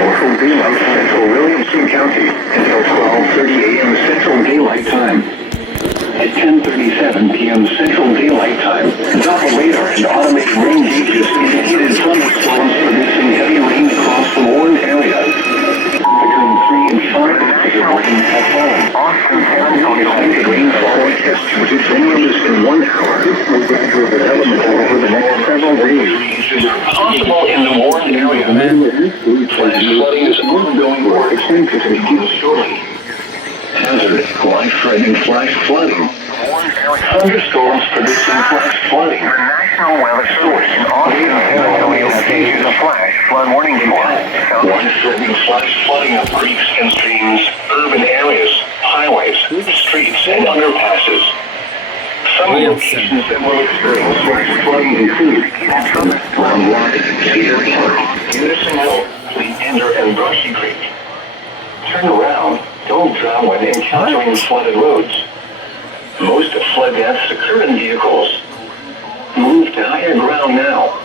Central Daylight Central Williamson County until 12:30 a.m. Central Daylight Time. At 10:37 p.m. Central Daylight Time, Doppler radar and automated rain gauges indicated thunderstorms producing heavy rain across the warned area. Between 3 and 5 inches of rain have fallen. Austin, San Antonio expected rainfall forecast to produce rain in 1 hour. Gradual development over the next several days is possible in the warned area. Flash flooding is ongoing or expected to begin shortly. Hazard, life-threatening flash flooding. Thunderstorms producing flash flooding. The National Weather Source in Austin, San Antonio issues a flash flood warning for life-threatening flash flooding of creeks and streams, urban areas, highways, streets, and underpasses. Some locations that will experience flash flooding include Round Rock, Cedar Park, Unison Hill, Leander, and Brushy Creek. Turn around. Don't drown when encountering flooded roads. Most flood deaths occur in vehicles. Move to higher ground now.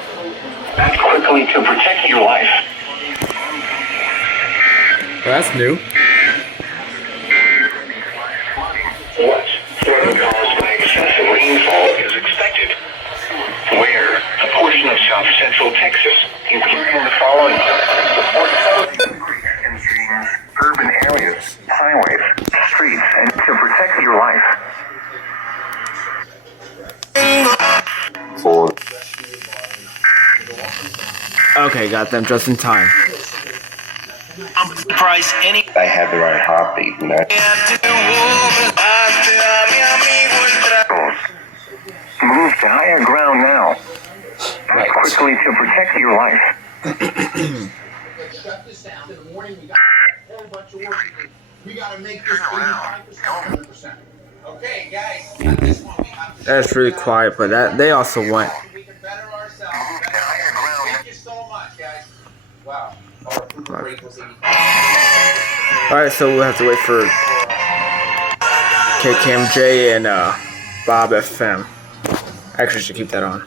Act quickly to protect your life. Well, that's new. What flooding caused by excessive rainfall is expected? Where? A portion of South Central Texas, including the following: creeks and streams, urban areas, highways, streets, and to protect your life. Okay, got them just in time. I have the right heartbeat, you know. Move to higher ground now. Act quickly to protect your life. Shut this down. In the morning, we got a whole bunch of work to do. We got to make this 85%, 100%. Okay, guys. That's really quiet, but they also went. We can better ourselves. Thank you so much, guys. Wow. Our approval rate was 85. Alright, so we'll have to wait for KKMJ and Bob FM. Actually, should keep that on.